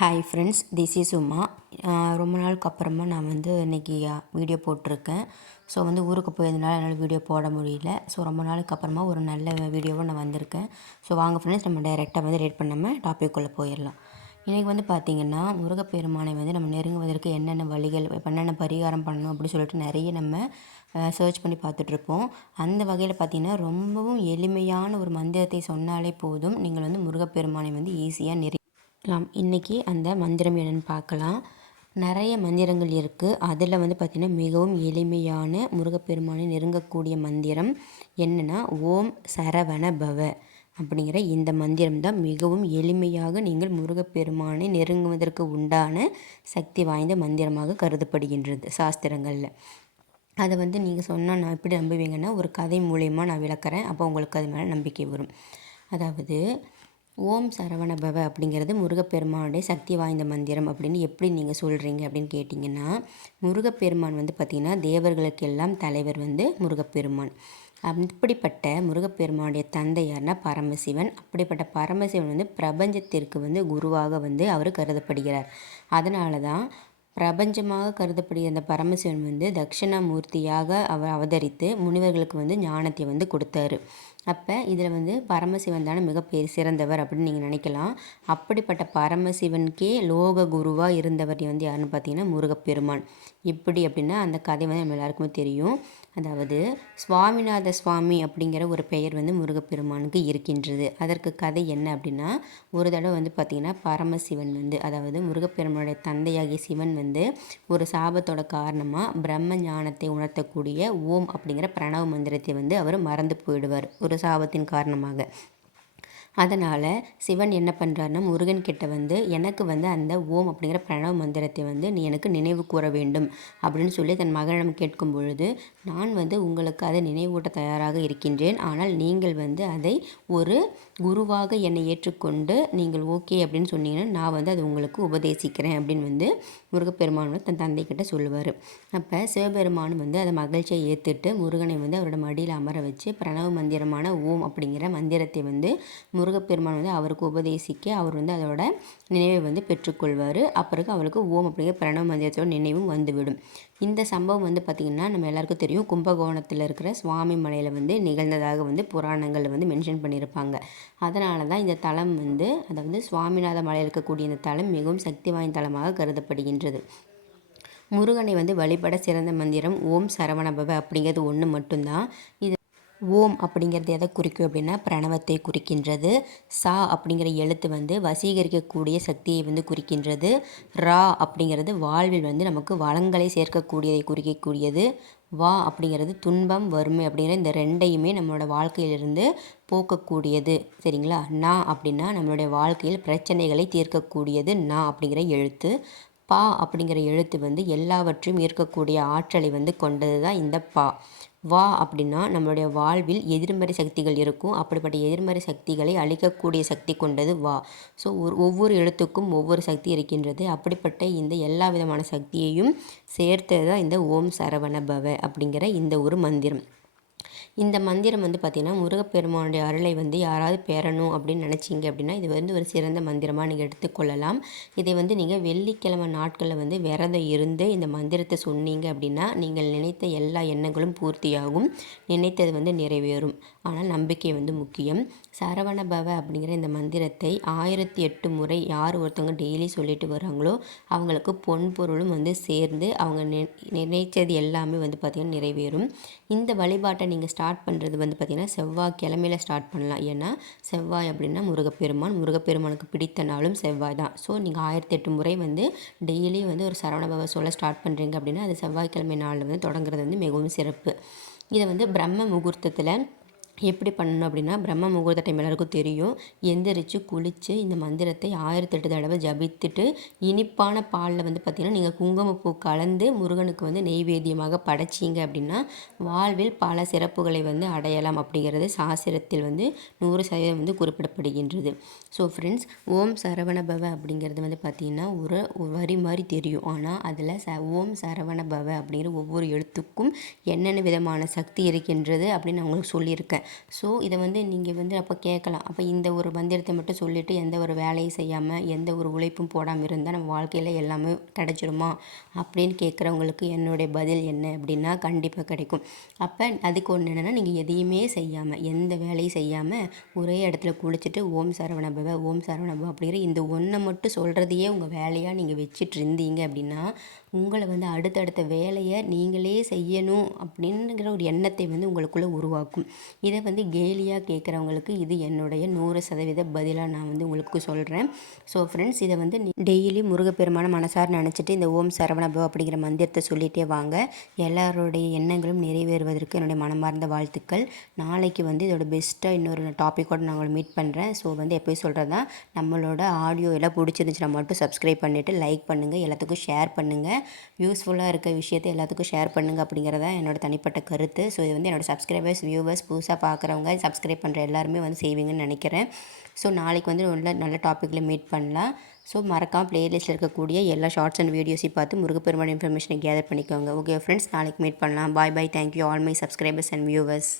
Hi friends this is Uma ரொம்ப நாளுக்கு அப்புறமா நான் வந்து இன்றைக்கி வீடியோ போட்டிருக்கேன். ஸோ வந்து ஊருக்கு போயிருந்தனால என்னால் வீடியோ போட முடியல. ஸோ ரொம்ப நாளுக்கு அப்புறமா ஒரு நல்ல வீடியோவும் நான் வந்திருக்கேன். ஸோ வாங்க ஃப்ரெண்ட்ஸ் நம்ம டைரெக்டாக வந்து ரேட் பண்ணாமல் டாபிக்குள்ளே போயிடலாம். இன்றைக்கி வந்து பார்த்திங்கன்னா முருகப்பெருமானை வந்து நம்ம நெருங்குவதற்கு என்னென்ன வழிகள் என்னென்ன பரிகாரம் பண்ணணும் அப்படின்னு சொல்லிட்டு நிறைய நம்ம சர்ச் பண்ணி பார்த்துட்ருப்போம். அந்த வகையில் பார்த்திங்கன்னா ரொம்பவும் எளிமையான ஒரு மந்திரத்தை சொன்னாலே போதும். நீங்கள் வந்து முருகப்பெருமானை வந்து ஈஸியாக நெருங்கலாம் இன்றைக்கி அந்த மந்திரம் என்னென்னு பார்க்கலாம். நிறைய மந்திரங்கள் இருக்குது அதில் வந்து பார்த்திங்கன்னா மிகவும் எளிமையான முருகப்பெருமானை நெருங்கக்கூடிய மந்திரம் என்னென்னா ஓம் சரவண பவ அப்படிங்கிற இந்த மந்திரம் தான். மிகவும் எளிமையாக நீங்கள் முருகப்பெருமானை நெருங்குவதற்கு உண்டான சக்தி வாய்ந்த மந்திரமாக கருதப்படுகின்றது சாஸ்திரங்களில். அதை வந்து நீங்கள் சொன்னால் நான் எப்படி நம்புவீங்கன்னா ஒரு கதை மூலயமா நான் விளக்குறேன். அப்போ உங்களுக்கு அது மேலே நம்பிக்கை வரும். அதாவது ஓம் சரவண பவ அப்படிங்கிறது முருகப்பெருமானுடைய சக்தி வாய்ந்த மந்திரம் அப்படின்னு எப்படி நீங்கள் சொல்கிறீங்க அப்படின்னு கேட்டிங்கன்னா முருகப்பெருமான் வந்து பார்த்திங்கன்னா தேவர்களுக்கெல்லாம் தலைவர் வந்து முருகப்பெருமான். அப்படிப்பட்ட முருகப்பெருமானுடைய தந்தை யாருன்னா பரமசிவன். அப்படிப்பட்ட பரமசிவன் வந்து பிரபஞ்சத்திற்கு வந்து குருவாக வந்து அவர் கருதப்படுகிறார். அதனால தான் பிரபஞ்சமாக கருதப்படுகிற அந்த பரமசிவன் வந்து தட்சிணாமூர்த்தியாக அவர் அவதரித்து முனிவர்களுக்கு வந்து ஞானத்தை வந்து கொடுத்தாரு. அப்போ இதில் வந்து பரமசிவன் தானே மிகப்பெரிய சிறந்தவர் அப்படின்னு நீங்கள் நினைக்கலாம். அப்படிப்பட்ட பரமசிவனுக்கே லோக குருவாக இருந்தவர் வந்து யாருன்னு பார்த்தீங்கன்னா முருகப்பெருமான். எப்படி அப்படின்னா அந்த கதை வந்து நம்ம எல்லாருக்குமே தெரியும். அதாவது சுவாமிநாத சுவாமி அப்படிங்கிற ஒரு பெயர் வந்து முருகப்பெருமானுக்கு இருக்கின்றது. அதற்கு கதை என்ன அப்படின்னா ஒரு தடவை வந்து பார்த்திங்கன்னா பரமசிவன் வந்து அதாவது முருகப்பெருமானுடைய தந்தையாகிய சிவன் வந்து ஒரு சாபத்தோட காரணமாக பிரம்ம ஞானத்தை உணர்த்தக்கூடிய ஓம் அப்படிங்கிற பிரணவ மந்திரத்தை வந்து அவர் மறந்து போயிடுவார். ஒரு சாபத்தின் காரணமாக. அதனால் சிவன் என்ன பண்ணுறாருன்னா முருகன் கிட்ட வந்து எனக்கு வந்து அந்த ஓம் அப்படிங்கிற பிரணவ மந்திரத்தை வந்து நீ எனக்கு நினைவு கூற வேண்டும் அப்படின்னு சொல்லி தன் மகனிடம் கேட்கும் பொழுது நான் வந்து உங்களுக்கு அதை நினைவூட்ட தயாராக இருக்கின்றேன். ஆனால் நீங்கள் வந்து அதை ஒரு குருவாக என்னை ஏற்றுக்கொண்டு நீங்கள் ஓகே அப்படின்னு சொன்னீங்கன்னா நான் வந்து அது உங்களுக்கு உபதேசிக்கிறேன் அப்படின்னு வந்து முருகப்பெருமான் வந்து தன் தந்தைக்கிட்ட சொல்லுவார். அப்போ சிவபெருமானும் வந்து அதை மகிழ்ச்சியை ஏற்றுட்டு முருகனை வந்து அவரோட மடியில் அமர வச்சு பிரணவ மந்திரமான ஓம் அப்படிங்கிற மந்திரத்தை வந்து முருகப்பெருமான் வந்து அவருக்கு உபதேசிக்க அவர் வந்து அதோட நினைவை வந்து பெற்றுக்கொள்வார். அப்புறம் அவருக்கு ஓம் அப்படிங்கிற பிரணவ மந்திரத்தோட நினைவும் வந்துவிடும். இந்த சம்பவம் வந்து பார்த்திங்கன்னா நம்ம எல்லாருக்கும் தெரியும். கும்பகோணத்தில் இருக்கிற சுவாமி மலையில் வந்து நிகழ்ந்ததாக வந்து புராணங்களில் வந்து மென்ஷன் பண்ணியிருப்பாங்க அதனால தான் இந்த தலம் வந்து அதாவது சுவாமிநாத மலையில் இருக்கக்கூடிய இந்த தலம் மிகவும் சக்தி வாய்ந்த தலமாக கருதப்படுகின்றது. முருகனை வந்து வழிபட சிறந்த மந்திரம் ஓம் சரவணபவ அப்படிங்கிறது ஒன்று மட்டும்தான். இது ஓம் அப்படிங்கிறது எதை குறிக்கும் அப்படின்னா பிரணவத்தை குறிக்கின்றது. சா அப்படிங்கிற எழுத்து வந்து வசீகரிக்கக்கூடிய சக்தியை வந்து குறிக்கின்றது. ரா அப்படிங்கிறது வாழ்வில் வந்து நமக்கு வளங்களை சேர்க்கக்கூடியதை குறிக்கக்கூடியது. வா அப்படிங்கிறது துன்பம் வறுமை அப்படிங்கிற இந்த ரெண்டையுமே நம்மளோட வாழ்க்கையிலிருந்து போக்கக்கூடியது. சரிங்களா? நா அப்படின்னா நம்மளுடைய வாழ்க்கையில் பிரச்சனைகளை தீர்க்கக்கூடியது நா அப்படிங்கிற எழுத்து. பா அப்படிங்கிற எழுத்து வந்து எல்லாவற்றையும் ஈர்க்கக்கூடிய ஆற்றலை வந்து கொண்டது தான் இந்த பா. வா அப்படின்னா நம்மளுடைய வாழ்வில் எதிர்மறை சக்திகள் இருக்கும். அப்படிப்பட்ட எதிர்மறை சக்திகளை அழிக்கக்கூடிய சக்தி கொண்டது வா. ஸோ ஒரு ஒவ்வொரு எழுத்துக்கும் ஒவ்வொரு சக்தி இருக்கின்றது. அப்படிப்பட்ட இந்த எல்லா விதமான சக்தியையும் சேர்த்தது தான் இந்த ஓம் சரவண பவ அப்படிங்கிற இந்த ஒரு மந்திரம். இந்த மந்திரம் வந்து பார்த்திங்கன்னா முருகப்பெருமானுடைய அருளை வந்து யாராவது பெறணும் அப்படின்னு நினச்சிங்க அப்படின்னா இது வந்து ஒரு சிறந்த மந்திரமாக நீங்கள் எடுத்துக்கொள்ளலாம் இதை வந்து நீங்கள் வெள்ளிக்கிழமை நாட்களில் வந்து விரதம் இருந்து இந்த மந்திரத்தை சொன்னீங்க அப்படின்னா நீங்கள் நினைத்த எல்லா எண்ணங்களும் பூர்த்தியாகும். நினைத்தது வந்து நிறைவேறும். ஆனால் நம்பிக்கை வந்து முக்கியம். சரவண பவ அப்படிங்கிற இந்த மந்திரத்தை ஆயிரத்தி எட்டு முறை யார் ஒருத்தவங்க டெய்லி சொல்லிட்டு வராங்களோ அவங்களுக்கு பொன் பொருளும் வந்து சேர்ந்து அவங்க நினைச்சது எல்லாமே வந்து பார்த்திங்கன்னா நிறைவேறும். இந்த வழிபாட்டை நீங்கள் ஸ்டார்ட் ஸ்டார்ட் பண்ணுறது வந்து பார்த்திங்கன்னா செவ்வாய் கிழமையில ஸ்டார்ட் பண்ணலாம். ஏன்னா செவ்வாய் அப்படின்னா முருகப்பெருமான். முருகப்பெருமானுக்கு பிடித்த நாளும் செவ்வாய் தான். ஸோ நீங்கள் ஆயிரத்தி எட்டு முறை வந்து டெய்லி வந்து ஒரு சரவணபவ சொல்ல ஸ்டார்ட் பண்ணுறீங்க அப்படின்னா அது செவ்வாய்க்கிழமை நாளில் வந்து தொடங்குறது வந்து மிகவும் சிறப்பு. இதை வந்து பிரம்ம முகூர்த்தத்தில் எப்படி பண்ணணும் அப்படின்னா பிரம்ம முகூர்த்த டைம் எல்லாருக்கும் தெரியும். எந்திரிச்சு குளித்து இந்த மந்திரத்தை ஆயிரத்தெட்டு தடவை ஜபித்துட்டு இனிப்பான பாலில் வந்து பார்த்திங்கன்னா நீங்கள் குங்குமப்பூ கலந்து முருகனுக்கு வந்து நெய்வேத்தியமாக படைச்சிங்க அப்படின்னா வாழ்வில் பல சிறப்புகளை வந்து அடையலாம் அப்படிங்கிறது சாஸ்திரத்தில் வந்து நூறு சதவீதம் வந்து குறிப்பிடப்படுகின்றது. ஸோ ஃப்ரெண்ட்ஸ் ஓம் சரவணபவ அப்படிங்கிறது வந்து பார்த்திங்கன்னா ஒரு வரி மாதிரி தெரியும். ஆனால் அதில் ச ஓம் சரவணபவ அப்படிங்கிற ஒவ்வொரு எழுத்துக்கும் என்னென்ன விதமான சக்தி இருக்கின்றது அப்படின்னு நான் உங்களுக்கு சொல்லியிருக்கேன். ஸோ இதை வந்து நீங்கள் வந்து அப்போ கேட்கலாம். அப்போ இந்த ஒரு மந்திரத்தை மட்டும் சொல்லிவிட்டு எந்த ஒரு வேலையும் செய்யாமல் எந்த ஒரு உழைப்பும் போடாமல் இருந்தால் நம்ம வாழ்க்கையில் எல்லாமே கிடச்சிருமா அப்படின்னு கேட்குறவங்களுக்கு என்னுடைய பதில் என்ன அப்படின்னா கண்டிப்பாக கிடைக்கும். அப்போ அதுக்கு ஒன்று என்னென்னா நீங்கள் எதையுமே செய்யாமல் எந்த வேலையும் செய்யாமல் ஒரே இடத்துல குளிச்சுட்டு ஓம் சரவணபவ ஓம் சரவணபவ அப்படிங்கிற இந்த ஒன்றை மட்டும் சொல்கிறதையே உங்கள் வேலையாக நீங்கள் வச்சுட்டு இருந்தீங்க அப்படின்னா உங்களை வந்து அடுத்தடுத்த வேலையை நீங்களே செய்யணும் அப்படிங்கிற ஒரு எண்ணத்தை வந்து உங்களுக்குள்ளே உருவாக்கும். இதை இதை வந்து கேலியாக கேட்குறவங்களுக்கு இது என்னுடைய நூறு சதவீத பதிலாக நான் வந்து உங்களுக்கு சொல்கிறேன் ஸோ ஃப்ரெண்ட்ஸ் இதை வந்து டெய்லி முருகப்பெருமான மனசார் நினச்சிட்டு இந்த ஓம் சரவணபவ் அப்படிங்கிற மந்திரத்தை சொல்லிகிட்டே வாங்க. எல்லாருடைய எண்ணங்களும் நிறைவேறுவதற்கு என்னுடைய மனமார்ந்த வாழ்த்துக்கள். நாளைக்கு வந்து இதோட பெஸ்ட்டாக இன்னொரு டாப்பிக்கோடு நான் உங்களை மீட் பண்ணுறேன் ஸோ வந்து எப்போயும் சொல்கிறது தான் நம்மளோட ஆடியோ எல்லாம் பிடிச்சிருந்துச்சுன்னா மட்டும் சப்ஸ்கிரைப் பண்ணிவிட்டு லைக் பண்ணுங்கள் எல்லாத்துக்கும் ஷேர் பண்ணுங்கள் யூஸ்ஃபுல்லாக இருக்க விஷயத்தை எல்லாத்துக்கும் ஷேர் பண்ணுங்கள் அப்படிங்கிறதா என்னோட தனிப்பட்ட கருத்து. ஸோ இது வந்து என்னோட சப்ஸ்கிரைபர்ஸ் வியூவர்ஸ் புதுசாக புதுசாக பார்க்குறவங்க சப்ஸ்கிரைப் பண்ணுற எல்லாருமே வந்து செய்வீங்கன்னு நினைக்கிறேன். ஸோ நாளைக்கு வந்து நல்ல நல்ல டாப்பிக்கில் மீட் பண்ணலாம். ஸோ மறக்காமல் ப்ளேலிஸ்ட்டில் இருக்கக்கூடிய எல்லா ஷார்ட்ஸ் அண்ட் வீடியோஸையும் பார்த்து முருகப்பெருமான இன்ஃபர்மேஷனை கேதர் பண்ணிக்கோங்க. ஓகே ஃப்ரெண்ட்ஸ் நாளைக்கு மீட் பண்ணலாம். Bye bye thank you all my subscribers and viewers